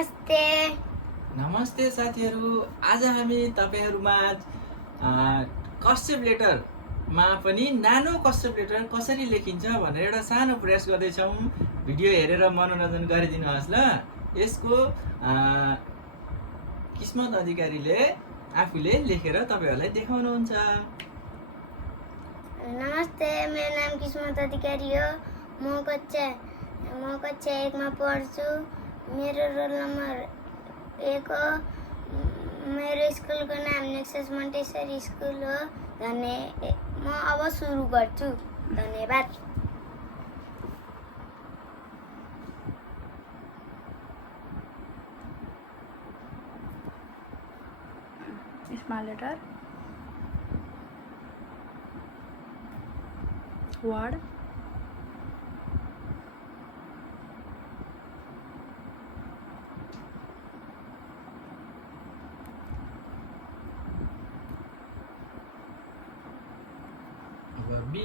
नमस्ते नमस्ते साथीहरू। आज हामी तपाईहरुमाझ कस्टेप लेटरमा पनि नानो कस्टेप लेटर कसरी लेखिन्छ भनेर एउटा सानो प्रयास गर्दैछौँ। भिडियो हेरेर मनोरञ्जन गरिदिनुहोस् ल। यसको किस्मत अधिकारीले आफूले लेखेर तपाईहरुलाई देखाउनुहुन्छ। नमस्ते, मेरो नाम किस्मत अधिकारी हो। म कक्षा 1 मा पढ्छु। मेरो रोल नम्बर 1 हो। मेरो स्कुलको नाम नेक्सस मोन्टेसरी स्कुल हो। म अब सुरु गर्छु। धन्यवाद। Small letter. Word. B.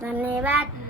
धन्यवाद।